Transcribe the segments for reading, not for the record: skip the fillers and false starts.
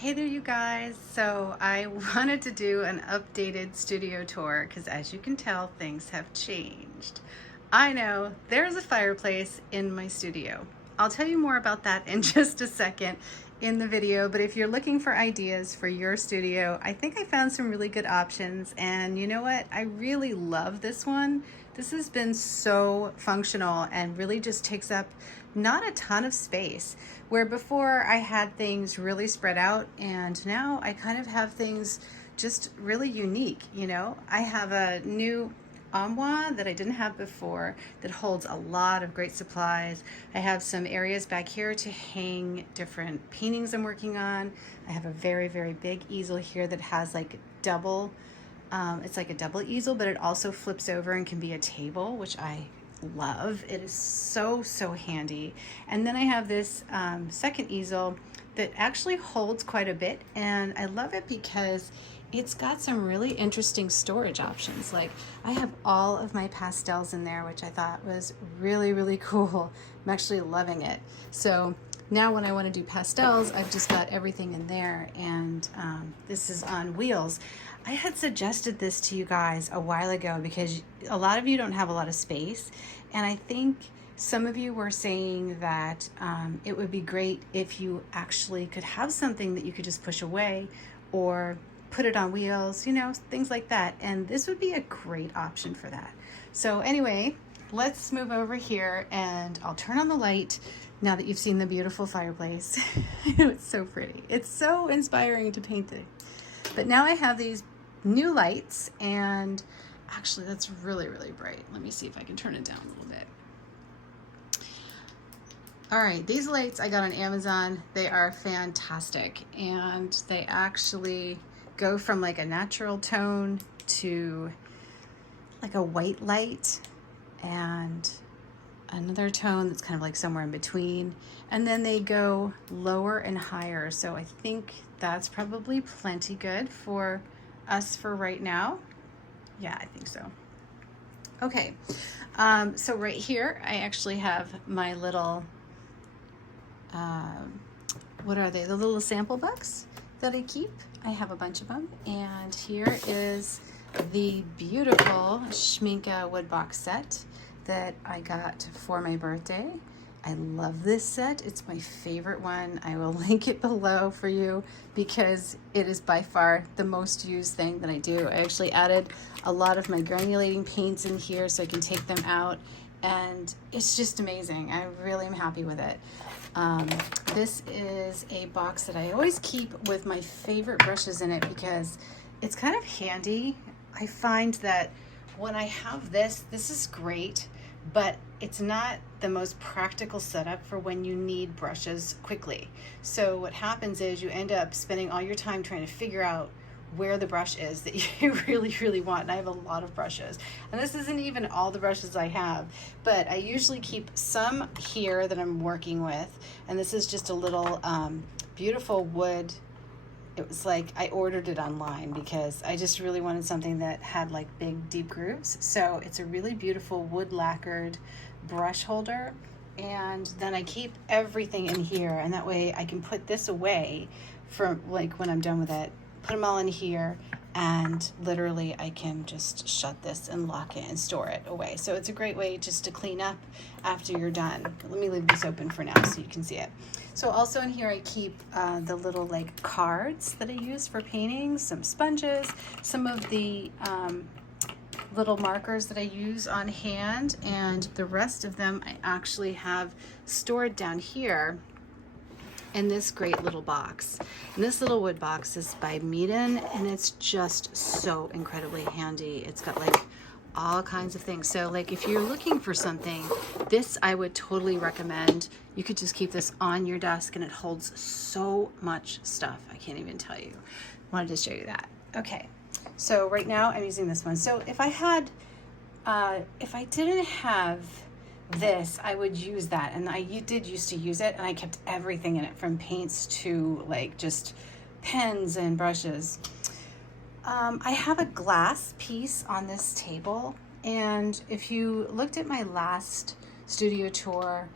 Hey there you guys. So I wanted to do an updated studio tour because as you can tell, things have changed. I know there's a fireplace in my studio. I'll tell you more about that in just a second in the video, but if you're looking for ideas for your studio, I think I found some really good options, and you know what? I really love this one. This has been so functional and really just takes up not a ton of space, where before I had things really spread out, and now I kind of have things just really unique. I have a new armoire that I didn't have before that holds a lot of great supplies. I have some areas back here to hang different paintings I'm working on. I have a very, very big easel here that has like double, it's like a double easel, but it also flips over and can be a table, which I love. It is so, so handy. And then I have this second easel that actually holds quite a bit, and I love it because it's got some really interesting storage options. Like I have all of my pastels in there, which I thought was really, really cool. I'm actually loving it. So now when I want to do pastels, I've just got everything in there, and this is on wheels. I had suggested this to you guys a while ago because a lot of you don't have a lot of space, and I think some of you were saying that it would be great if you actually could have something that you could just push away or put it on wheels, things like that. And this would be a great option for that. So anyway, let's move over here and I'll turn on the light now that you've seen the beautiful fireplace. It's so pretty. It's so inspiring to paint it. But now I have these new lights, and actually that's really, really bright. Let me see if I can turn it down a little bit. All right, these lights I got on Amazon. They are fantastic, and they actually go from like a natural tone to like a white light and another tone that's kind of like somewhere in between, and then they go lower and higher. So I think that's probably plenty good for us for right now. Yeah, I think so. Okay, so right here I actually have my little what are they, the little sample books that I keep. I have a bunch of them, and here is the beautiful Schminke wood box set that I got for my birthday. I love this set. It's my favorite one. I will link it below for you because it is by far the most used thing that I do. I actually added a lot of my granulating paints in here so I can take them out, and it's just amazing. I really am happy with it. This is a box that I always keep with my favorite brushes in it because it's kind of handy. I find that when I have this is great, but it's not the most practical setup for when you need brushes quickly. So what happens is you end up spending all your time trying to figure out where the brush is that you really, really want. And I have a lot of brushes, and this isn't even all the brushes I have, but I usually keep some here that I'm working with. And this is just a little beautiful wood. It was like I ordered it online because I just really wanted something that had like big deep grooves. So it's a really beautiful wood lacquered brush holder, and then I keep everything in here, and that way I can put this away from like when I'm done with it, put them all in here, and literally I can just shut this and lock it and store it away. So it's a great way just to clean up after you're done. Let me leave this open for now so you can see it. So also in here I keep the little like cards that I use for painting, some sponges, some of the little markers that I use on hand, and the rest of them I actually have stored down here in this great little box. And this little wood box is by Meeden, and it's just so incredibly handy. It's got like all kinds of things. So like if you're looking for something, this I would totally recommend. You could just keep this on your desk, and it holds so much stuff. I can't even tell you. Wanted to show you that. Okay, so right now I'm using this one. So if I didn't have this, I would use that, and I did used to use it, and I kept everything in it from paints to like just pens and brushes. I have a glass piece on this table, and if you looked at my last studio tour,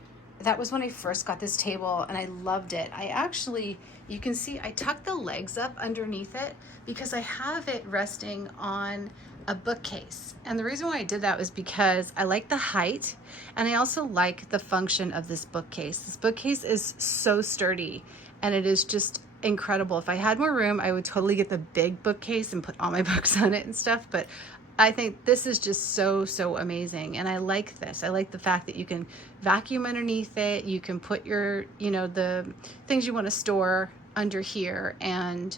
that was when I first got this table, and I loved it. I actually, you can see I tucked the legs up underneath it because I have it resting on a bookcase. And the reason why I did that was because I like the height, and I also like the function of this bookcase. This bookcase is so sturdy, and it is just incredible. If I had more room, I would totally get the big bookcase and put all my books on it and stuff, but I think this is just so amazing. And I like this. I like the fact that you can vacuum underneath it. You can put your, you know, the things you want to store under here. And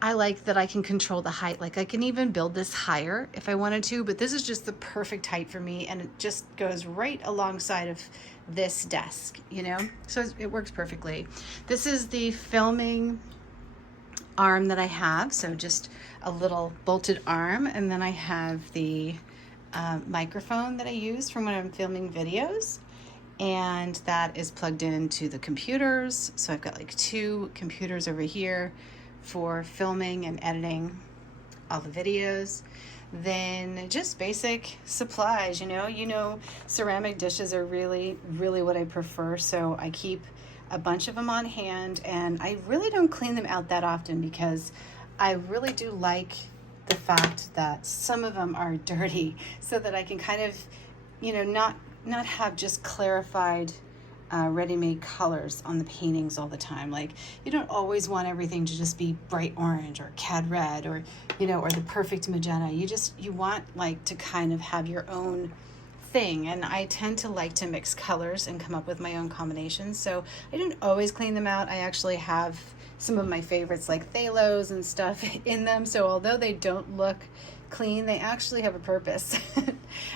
I like that I can control the height. Like I can even build this higher if I wanted to, but this is just the perfect height for me. And it just goes right alongside of this desk, you know? So it works perfectly. This is the filming arm that I have, so just a little bolted arm, and then I have the microphone that I use from when I'm filming videos, and that is plugged into the computers. So I've got like 2 computers over here for filming and editing all the videos. Then just basic supplies, you know, ceramic dishes are really what I prefer, so I keep a bunch of them on hand, and I really don't clean them out that often because I really do like the fact that some of them are dirty, so that I can kind of, you know, not have just clarified ready-made colors on the paintings all the time. Like, you don't always want everything to just be bright orange or cad red or, you know, or the perfect magenta. You want like to kind of have your own thing, and I tend to like to mix colors and come up with my own combinations, so I don't always clean them out. I actually have some of my favorites like phthalos and stuff in them, so although they don't look clean, they actually have a purpose.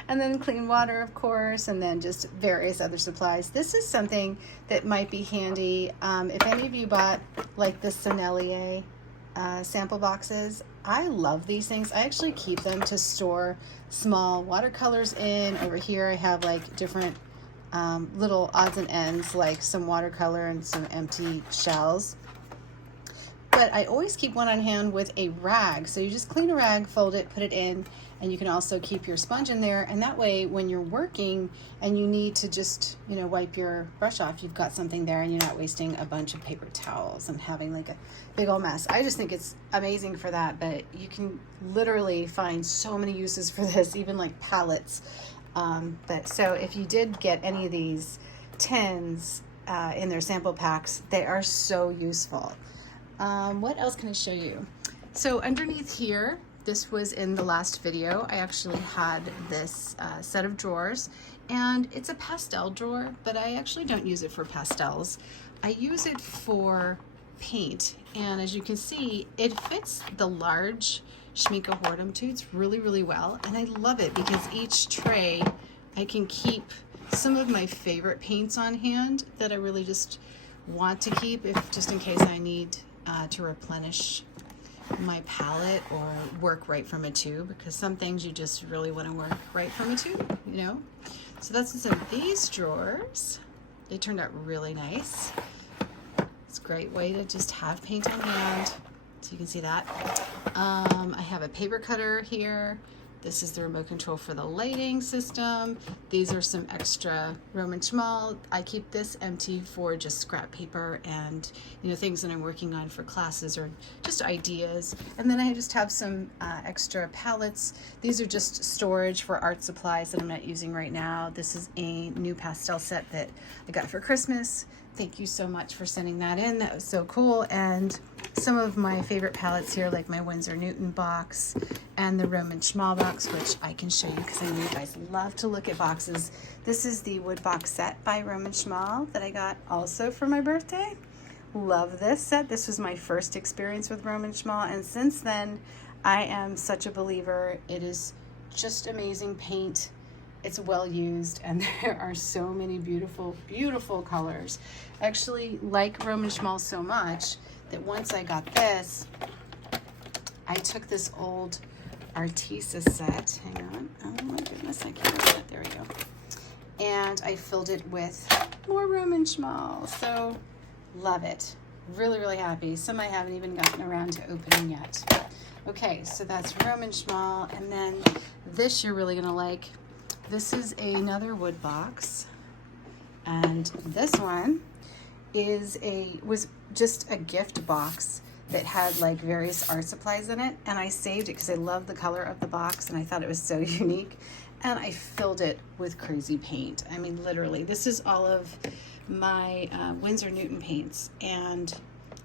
And then clean water, of course, and then just various other supplies. This is something that might be handy if any of you bought like the Sennelier sample boxes. I love these things. I actually keep them to store small watercolors in. Over here I have like different little odds and ends, like some watercolor and some empty shells. But I always keep one on hand with a rag. So you just clean a rag, fold it, put it in, and you can also keep your sponge in there. And that way, when you're working and you need to just, you know, wipe your brush off, you've got something there and you're not wasting a bunch of paper towels and having like a big old mess. I just think it's amazing for that, but you can literally find so many uses for this, even like palettes. But so if you did get any of these tins in their sample packs, they are so useful. What else can I show you? So underneath here, this was in the last video, I actually had this set of drawers, and it's a pastel drawer, but I actually don't use it for pastels. I use it for paint, and as you can see, it fits the large Schmincke Hoard'em tubes really well, and I love it because each tray I can keep some of my favorite paints on hand that I really just want to keep, if just in case I need to replenish my palette or work right from a tube, because some things you just really want to work right from a tube, you know. So that's what's in these drawers. They turned out really nice. It's a great way to just have paint on hand, so you can see that. I have a paper cutter here. This is the remote control for the lighting system. These are some extra Roman Schmal. I keep this empty for just scrap paper and, you know, things that I'm working on for classes or just ideas. And then I just have some extra palettes. These are just storage for art supplies that I'm not using right now. This is a new pastel set that I got for Christmas. Thank you so much for sending that in. That was so cool. And some of my favorite palettes here, like my Winsor Newton box and the Roman Schmal box, which I can show you because I know you guys love to look at boxes. This is the wood box set by Roman Schmal that I got also for my birthday. Love this set. This was my first experience with Roman Schmal, and since then I am such a believer. It is just amazing paint. It's well used, and there are so many beautiful colors. I actually like Roman Schmal so much that once I got this, I took this old Artisa set. Hang on. Oh my goodness, I can't get it. There we go. And I filled it with more Roman Schmal. So love it. Really happy. Some I haven't even gotten around to opening yet. Okay, so that's Roman Schmal, and then this you're really gonna like. This is another wood box, And this one was just a gift box that had like various art supplies in it, and I saved it because I love the color of the box and I thought it was so unique, and I filled it with crazy paint. I mean, literally, this is all of my Winsor Newton paints, and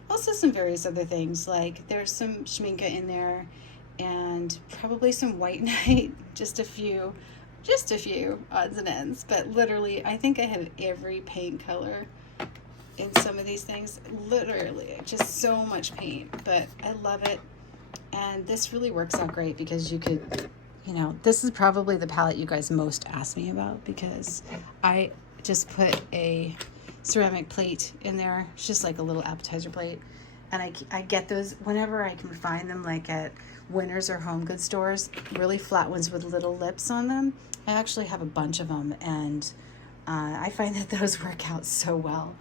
also some various other things, like there's some schminke in there and probably some white night, just a few odds and ends, but literally I think I have every paint color in some of these things. Literally just so much paint, but I love it. And this really works out great because you could, you know, this is probably the palette you guys most ask me about, because I just put a ceramic plate in there. It's just like a little appetizer plate, and I get those whenever I can find them, like at Winners or Home Goods stores, really flat ones with little lips on them. I actually have a bunch of them, and I find that those work out so well.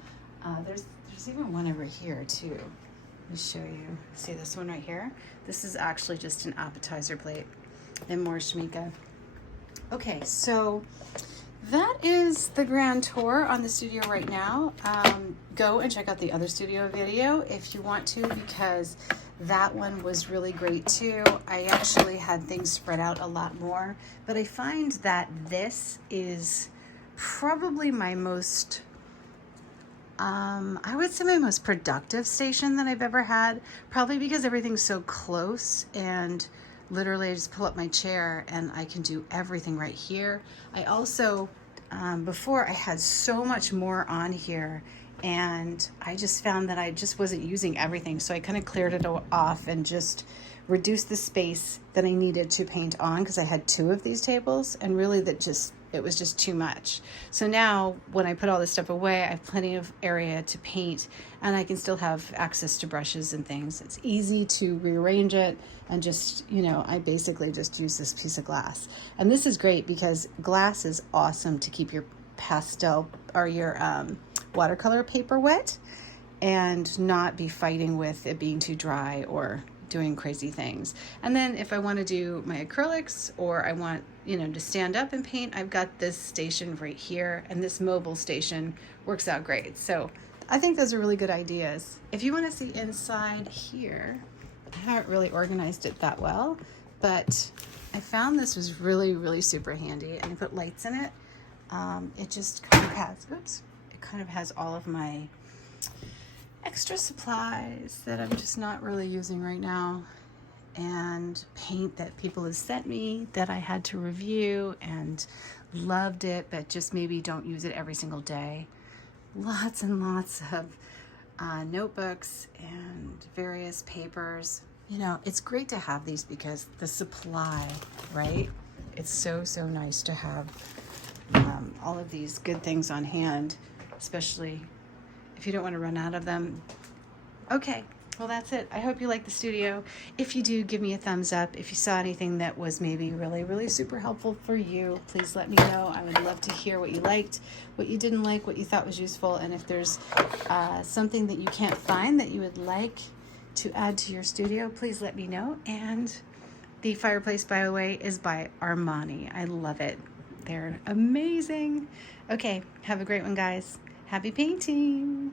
There's even one over here too. Let me show you. See this one right here? This is actually just an appetizer plate and more schminke. Okay, so that is the grand tour on the studio right now. Go and check out the other studio video if you want to, because that one was really great too. I actually had things spread out a lot more, but I find that this is probably my most, I would say my most productive station that I've ever had, probably because everything's so close, and literally I just pull up my chair and I can do everything right here. I also, before I had so much more on here, and I just found that I just wasn't using everything. So I kind of cleared it off and just reduced the space that I needed to paint on, because I had 2 of these tables, and really it was just too much. So now when I put all this stuff away, I have plenty of area to paint, and I can still have access to brushes and things. It's easy to rearrange it, and just, you know, I basically just use this piece of glass. And this is great because glass is awesome to keep your pastel or your watercolor paper wet and not be fighting with it being too dry or doing crazy things. And then if I want to do my acrylics, or I want, you know, to stand up and paint, I've got this station right here, and this mobile station works out great. So I think those are really good ideas. If you want to see inside here, I haven't really organized it that well, but I found this was really, really super handy, and I put lights in it. It just kind of has, it kind of has all of my extra supplies that I'm just not really using right now, and paint that people have sent me that I had to review and loved it, but just maybe don't use it every single day. Lots and lots of notebooks and various papers. You know, it's great to have these because the supply, right? It's so nice to have all of these good things on hand, especially if you don't want to run out of them. Okay, well, that's it. I hope you like the studio. If you do, give me a thumbs up. If you saw anything that was maybe really super helpful for you, please let me know. I would love to hear what you liked, what you didn't like, what you thought was useful, and if there's something that you can't find that you would like to add to your studio, please let me know. And the fireplace, by the way, is by Armani. I love it. They're amazing. Okay, have a great one, guys. Happy painting.